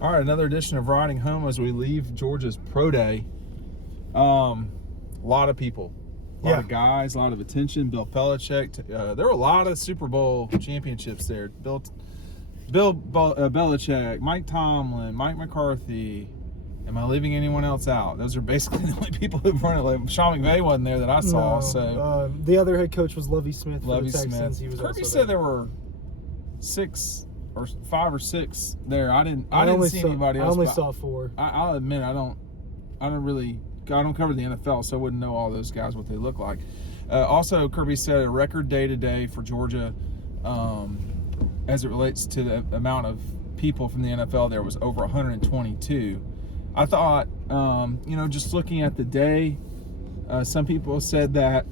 All right, another edition of Riding Home as we leave Georgia's Pro Day. A lot of people, a lot of guys, a lot of attention. Bill Belichick. There were a lot of Super Bowl championships there. Bill Belichick, Mike Tomlin, Mike McCarthy. Am I leaving anyone else out? Those are basically the only people who've run it. Like Sean McVay wasn't there that I saw. No, so the other head coach was Lovie Smith. Lovie for the Texans. Smith. He was Kirby also said there were 5 or 6 there. I didn't see anybody else. I only saw 4. I'll admit I don't cover the NFL, so I wouldn't know all those guys what they look like. Also, Kirby said a record day today for Georgia, as it relates to the amount of people from the NFL. There was over 122. I thought, just looking at the day, some people said that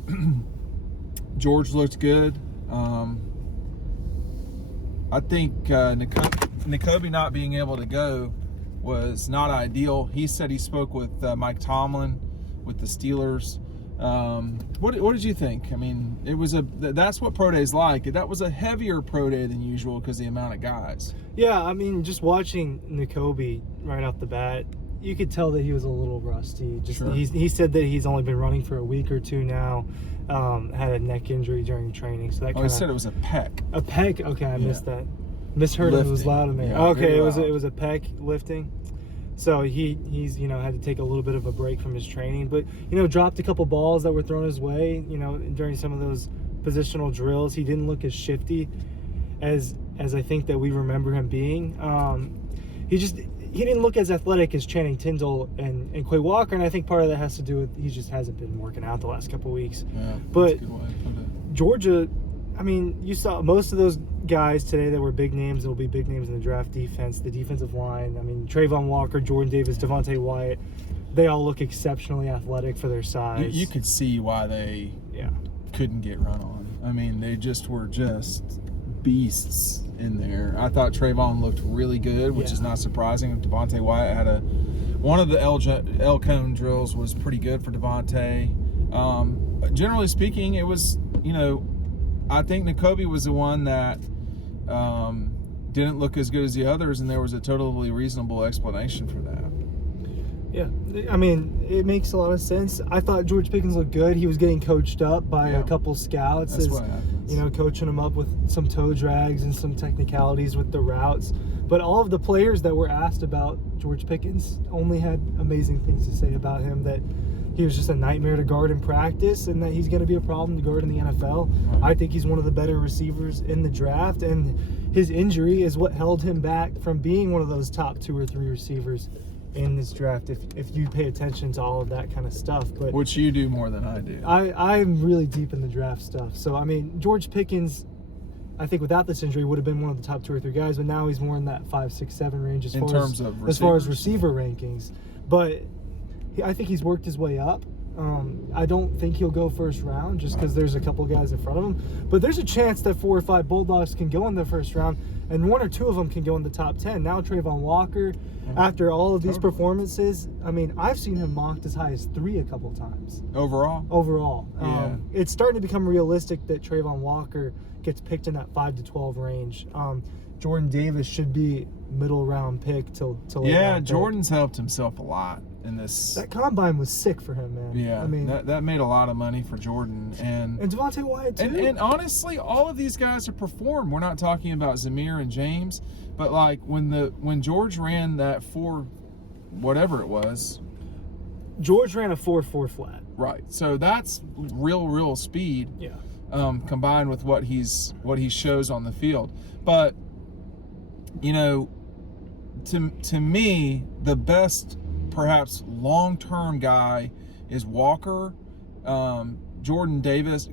George looked good. I think Nakobe not being able to go was not ideal. He said he spoke with Mike Tomlin with the Steelers. What did you think? I mean, that's what pro day's like. That was a heavier pro day than usual because of the amount of guys. Yeah, I mean, just watching Nakobe right off the bat, you could tell that he was a little rusty. Sure. He said that he's only been running for a week or 2 now. Had a neck injury during training, so that. He said it was a pec. A pec. Okay, I missed that. Misheard it. It was loud in there. Yeah, okay, it was a pec lifting. So he's had to take a little bit of a break from his training, but dropped a couple balls that were thrown his way. During some of those positional drills, he didn't look as shifty as I think that we remember him being. He didn't look as athletic as Channing Tindall and Quay Walker, and I think part of that has to do with he just hasn't been working out the last couple of weeks. Yeah, but that's a good way to put it. Georgia, I mean, you saw most of those guys today that were big names that will be big names in the draft defense, the defensive line. I mean, Trayvon Walker, Jordan Davis, Devontae Wyatt, they all look exceptionally athletic for their size. You could see why they couldn't get run on. I mean, they were beasts in there. I thought Trayvon looked really good, which is not surprising. Devontae Wyatt had one of the L cone drills was pretty good for Devontae. Generally speaking, it was, I think Nakobe was the one that didn't look as good as the others, and there was a totally reasonable explanation for that. Yeah, I mean, it makes a lot of sense. I thought George Pickens looked good. He was getting coached up by a couple scouts. That's what happens. Coaching him up with some toe drags and some technicalities with the routes. But all of the players that were asked about George Pickens only had amazing things to say about him, that he was just a nightmare to guard in practice and that he's going to be a problem to guard in the NFL. Right. I think he's one of the better receivers in the draft, and his injury is what held him back from being one of those top 2 or 3 receivers in this draft, if you pay attention to all of that kind of stuff. But which you do more than I do. I'm really deep in the draft stuff. So, I mean, George Pickens, I think without this injury, would have been one of the top 2 or 3 guys, but now he's more in that 5, 6, 7 range as far as receiver rankings. But I think he's worked his way up. I don't think he'll go first round just because there's a couple guys in front of him. But there's a chance that 4 or 5 Bulldogs can go in the first round, and 1 or 2 of them can go in the top 10. Now Trayvon Walker, after all of these performances, I mean, I've seen him mocked as high as 3 a couple times. Overall. Yeah. It's starting to become realistic that Trayvon Walker gets picked in that 5 to 12 range. Jordan Davis should be middle round pick till late Jordan's helped himself a lot in this. That combine was sick for him, man. Yeah, I mean that made a lot of money for Jordan and Devontae Wyatt too. And honestly, all of these guys have performed. We're not talking about Zamir and James, but like when George ran that 4, whatever it was, George ran a 4.4 flat. Right. So that's real speed. Yeah. Combined with what he shows on the field, but to me, the best, perhaps long-term guy is Walker, Jordan Davis.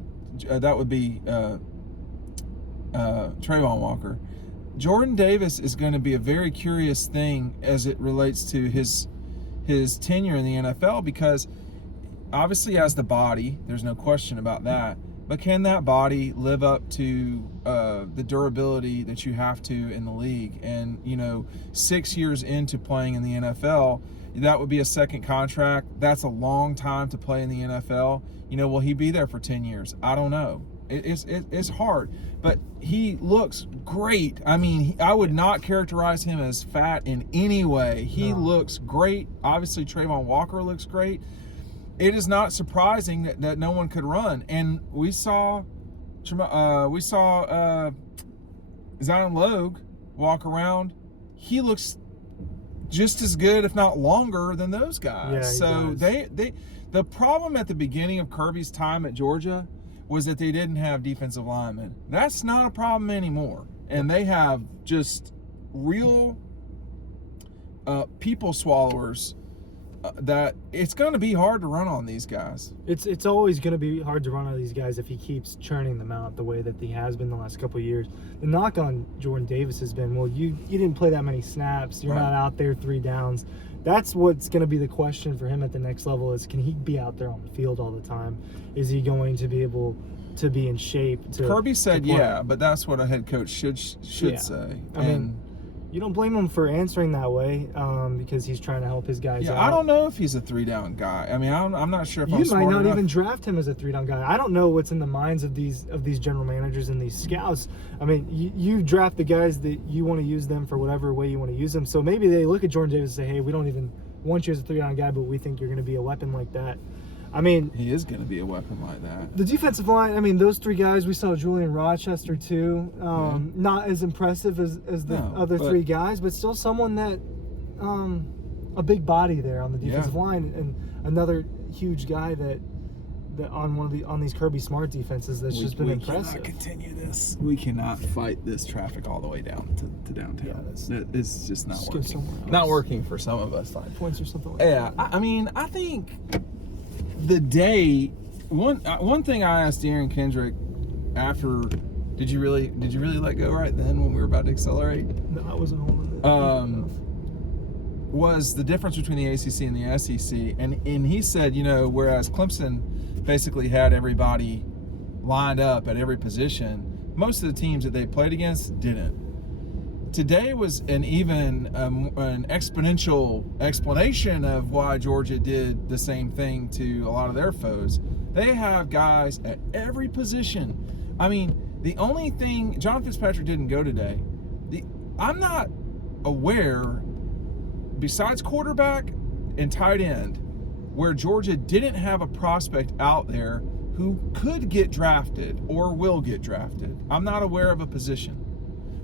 That would be Trayvon Walker. Jordan Davis is going to be a very curious thing as it relates to his tenure in the NFL, because obviously he has the body. There's no question about that. But can that body live up to the durability that you have to in the league? And, 6 years into playing in the NFL, that would be a second contract. That's a long time to play in the NFL. Will he be there for 10 years? I don't know. It's hard, but he looks great. I mean, I would not characterize him as fat in any way. He looks great. Obviously, Trayvon Walker looks great. It is not surprising that no one could run. And we saw Zion Logue walk around. He looks just as good, if not longer, than those guys. Yeah, so the problem at the beginning of Kirby's time at Georgia was that they didn't have defensive linemen. That's not a problem anymore. And they have just real people swallowers that it's going to be hard to run on these guys. It's always going to be hard to run on these guys if he keeps churning them out the way that he has been the last couple of years. The knock on Jordan Davis has been, well, you didn't play that many snaps. You're not out there 3 downs. That's what's going to be the question for him at the next level is, can he be out there on the field all the time? Is he going to be able to be in shape? Kirby said yeah, but that's what a head coach should say. I mean, you don't blame him for answering that way because he's trying to help his guys out. I don't know if he's a 3-down guy. I mean, I'm not sure if I'm smart enough. You might not even draft him as a 3-down guy. I don't know what's in the minds of these general managers and these scouts. I mean, you draft the guys that you want to use them for whatever way you want to use them. So maybe they look at Jordan Davis and say, hey, we don't even want you as a 3-down guy, but we think you're going to be a weapon like that. I mean, he is going to be a weapon like that. The defensive line, I mean, those 3 guys, we saw Julian Rochester too. Not as impressive as the other 3 guys, but still someone that, a big body there on the defensive line, and another huge guy that on these Kirby Smart defenses that's just been impressive. We cannot continue this. We cannot fight this traffic all the way down to downtown. It's just not working. Not working for some of us. 5 points or something like that. Yeah, I mean, I think the day one thing I asked Aaron Kendrick after, did you really let go right then when we were about to accelerate? No, I wasn't holding it. Was the difference between the ACC and the SEC, and he said, whereas Clemson basically had everybody lined up at every position, most of the teams that they played against didn't. Today was an exponential explanation of why Georgia did the same thing to a lot of their foes. They have guys at every position. I mean, the only thing, John Fitzpatrick didn't go today. I'm not aware, besides quarterback and tight end, where Georgia didn't have a prospect out there who could get drafted or will get drafted. I'm not aware of a position.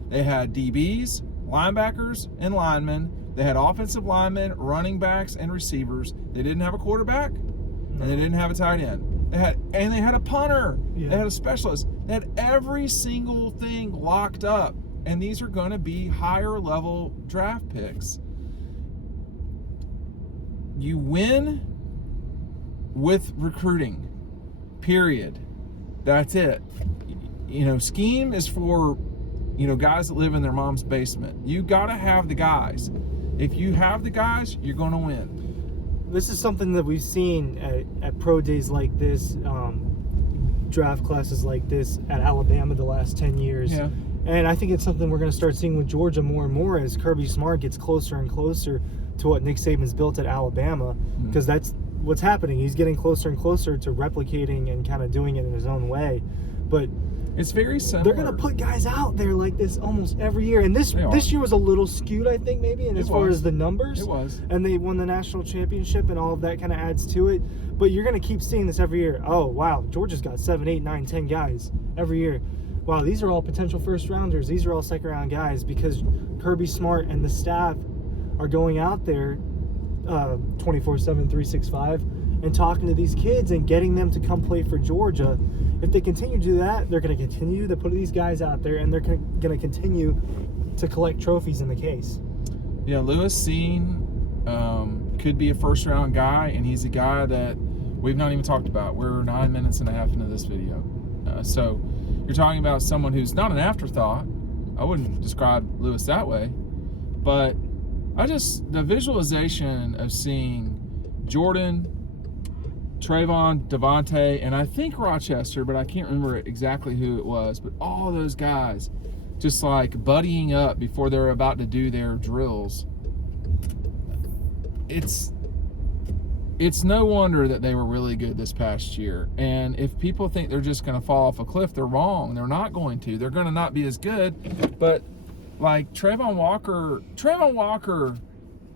They had DBs, linebackers, and linemen. They had offensive linemen, running backs, and receivers. They didn't have a quarterback, and they didn't have a tight end. They had a punter. Yeah. They had a specialist. They had every single thing locked up, and these are going to be higher level draft picks. You win with recruiting, period. That's it. Scheme is for guys that live in their mom's basement. You got to have the guys. If you have the guys, you're going to win. This is something that we've seen at pro days like this, draft classes like this at Alabama the last 10 years. Yeah. And I think it's something we're going to start seeing with Georgia more and more as Kirby Smart gets closer and closer to what Nick Saban's built at Alabama, because that's what's happening. He's getting closer and closer to replicating and kind of doing it in his own way. But it's very similar. They're going to put guys out there like this almost every year. And this year was a little skewed, I think, maybe, and as far as the numbers. It was. And they won the national championship, and all of that kind of adds to it. But you're going to keep seeing this every year. Oh, wow, Georgia's got 7, 8, 9, 10 guys every year. Wow, these are all potential first-rounders. These are all second-round guys because Kirby Smart and the staff are going out there 24/7, 365, and talking to these kids and getting them to come play for Georgia. If they continue to do that, they're going to continue to put these guys out there, and they're going to continue to collect trophies in the case. Yeah, Lewis Seen could be a first-round guy, and he's a guy that we've not even talked about. We're 9 minutes and a half into this video. So you're talking about someone who's not an afterthought. I wouldn't describe Lewis that way. But the visualization of seeing Jordan, Trayvon, Devontae, and I think Rochester, but I can't remember exactly who it was, but all those guys just like buddying up before they're about to do their drills. It's it's no wonder that they were really good this past year. And if people think they're just going to fall off a cliff, they're wrong. They're not going to. They're going to not be as good. But like Trayvon Walker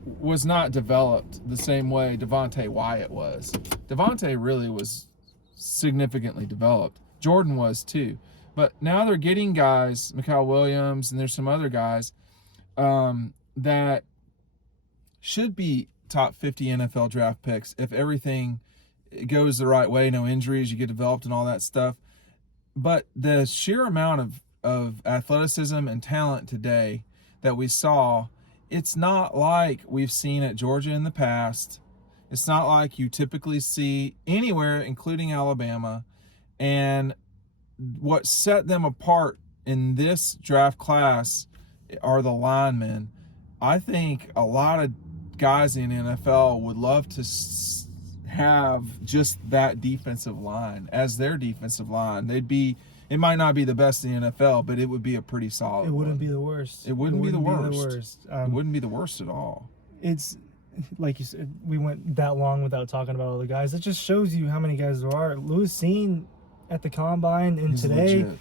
was not developed the same way Devontae Wyatt was. Devontae really was significantly developed. Jordan was too. But now they're getting guys, Mikal Williams, and there's some other guys that should be top 50 NFL draft picks if everything goes the right way, no injuries, you get developed and all that stuff. But the sheer amount of athleticism and talent today that we saw, it's not like we've seen at Georgia in the past. It's not like you typically see anywhere, including Alabama. And what set them apart in this draft class are the linemen. I think a lot of guys in the NFL would love to have just that defensive line as their defensive line. It might not be the best in the NFL, but it would be a pretty solid. It wouldn't be the worst. It wouldn't be the worst. It wouldn't be the worst at all. It's like you said, we went that long without talking about all the guys. It just shows you how many guys there are. Lewis Seen at the combine and today, legit.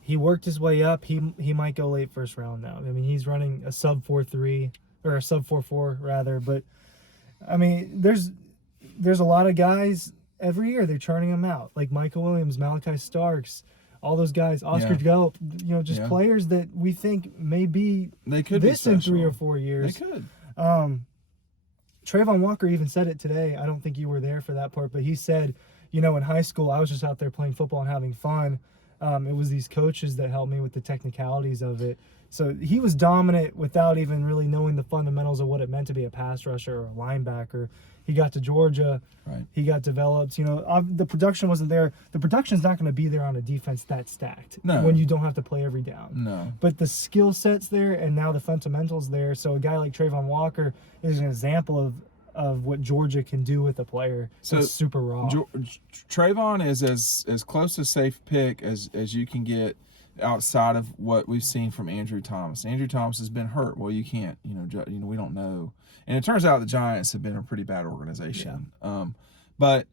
He worked his way up. He might go late first round now. I mean, he's running a sub 4.3 or a sub 4.4 rather. But I mean, there's a lot of guys every year. They're churning them out, like Michael Williams, Malachi Starks, all those guys, Oscar Delp, just players that we think may be this in 3 or 4 years. They could. Trayvon Walker even said it today. I don't think you were there for that part, but he said, in high school, I was just out there playing football and having fun. It was these coaches that helped me with the technicalities of it. So he was dominant without even really knowing the fundamentals of what it meant to be a pass rusher or a linebacker. He got to Georgia. Right. He got developed. The production wasn't there. The production's not going to be there on a defense that's stacked when you don't have to play every down. No. But the skill set's there, and now the fundamentals there. So a guy like Trayvon Walker is an example of what Georgia can do with a player that's super raw. Trayvon is as close to safe pick as you can get outside of what we've seen from Andrew Thomas. Andrew Thomas has been hurt. Well, you can't, we don't know. And it turns out the Giants have been a pretty bad organization. Yeah. But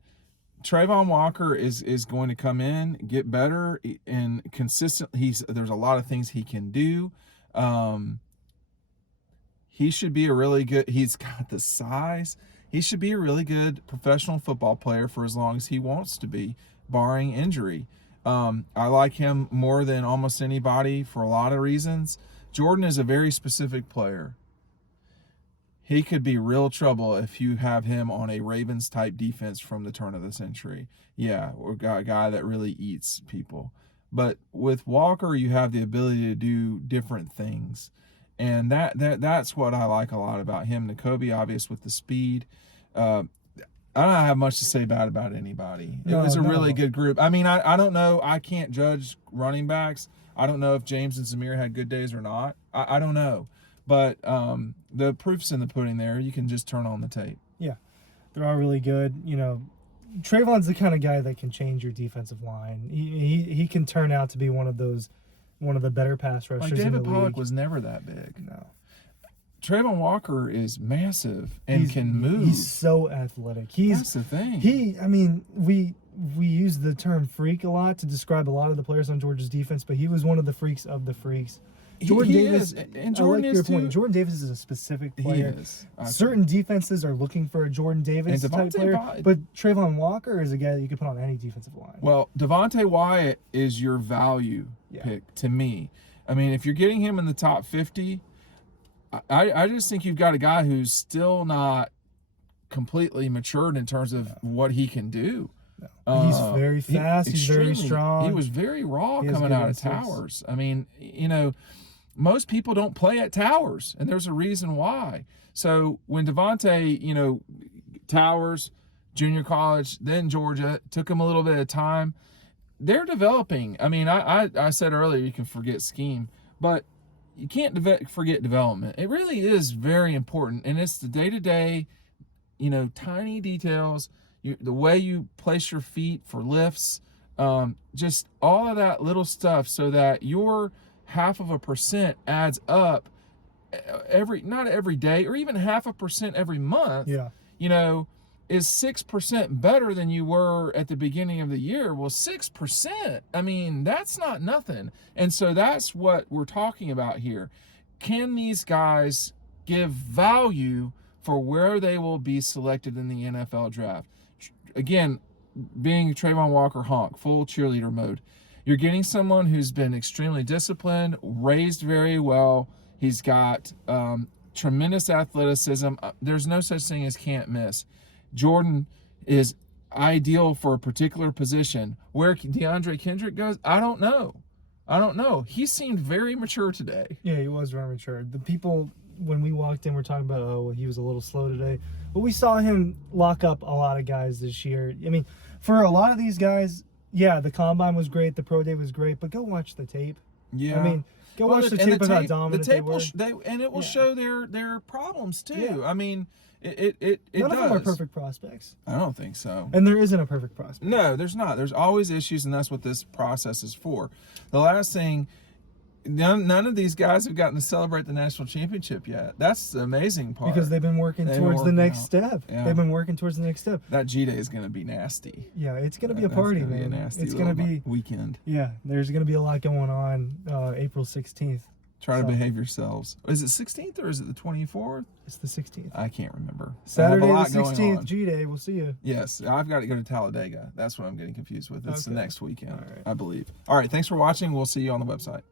Trayvon Walker is going to come in, get better, and consistent. There's a lot of things he can do. He should be a really good, he's got the size. He should be a really good professional football player for as long as he wants to be, barring injury. I like him more than almost anybody for a lot of reasons. Jordan is a very specific player. He could be real trouble if you have him on a Ravens-type defense from the turn of the century. Yeah, or a guy that really eats people. But with Walker, you have the ability to do different things. And that's what I like a lot about him. Nakobe, obvious with the speed. I don't have much to say bad about anybody. It was a really good group. I mean, I don't know. I can't judge running backs. I don't know if James and Zamir had good days or not. I don't know. But the proof's in the pudding there. You can just turn on the tape. Yeah, they're all really good. Trayvon's the kind of guy that can change your defensive line. He can turn out to be one of the better pass rushers in the league. David Pollock was never that big. No. Trayvon Walker is massive and can move. He's so athletic. That's the thing. We use the term freak a lot to describe a lot of the players on Georgia's defense, but he was one of the freaks of the freaks. Jordan Davis, and Jordan is too. Jordan Davis is a specific player. He is. Certain defenses are looking for a Jordan Davis type player, but Trayvon Walker is a guy that you can put on any defensive line. Well, Devontae Wyatt is your value pick to me. I mean, if you're getting him in the top 50, I just think you've got a guy who's still not completely matured in terms of what he can do. No. He's very fast. He's very strong. He was very raw coming out of Towers. I mean, most people don't play at Towers, and there's a reason why. So when Devontae, Towers, junior college, then Georgia, took him a little bit of time. They're developing. I mean, I said earlier you can forget scheme, but you can't forget development. It really is very important, and it's the day-to-day, tiny details, the way you place your feet for lifts, just all of that little stuff so that your 0.5% adds up not every day or even 0.5% every month. Yeah. is 6% better than you were at the beginning of the year. Well, 6%, I mean, that's not nothing. And so that's what we're talking about here. Can these guys give value for where they will be selected in the NFL draft? Again, being Trayvon Walker honk, full cheerleader mode. You're getting someone who's been extremely disciplined, raised very well. He's got tremendous athleticism. There's no such thing as can't miss. Jordan is ideal for a particular position. Where DeAndre Kendrick goes, I don't know. He seemed very mature today. Yeah, he was very mature. The people, when we walked in, were talking about, oh, well, he was a little slow today. But we saw him lock up a lot of guys this year. I mean, for a lot of these guys, yeah, the combine was great, the pro day was great, but go watch the tape. Yeah. I mean, go watch the tape of how dominant they were. And it will show their problems too. Yeah. I mean, it None does. of them are perfect prospects. I don't think so. And there isn't a perfect prospect. No, there's not. There's always issues, and that's what this process is for. The last thing, none of these guys have gotten to celebrate the national championship yet. That's the amazing part. Because they've been working towards the next step. Yeah. They've been working towards the next step. That G-Day is going to be nasty. Yeah, it's going to be a party, That's gonna man. Be a nasty it's going to be weekend. Yeah, there's going to be a lot going on April 16th. Try to behave yourselves. Is it 16th or is it the 24th? It's the 16th. I can't remember. Saturday the 16th, G-Day. We'll see you. Yes, I've got to go to Talladega. That's what I'm getting confused with. It's the next weekend, All right. I believe. All right, thanks for watching. We'll see you on the website.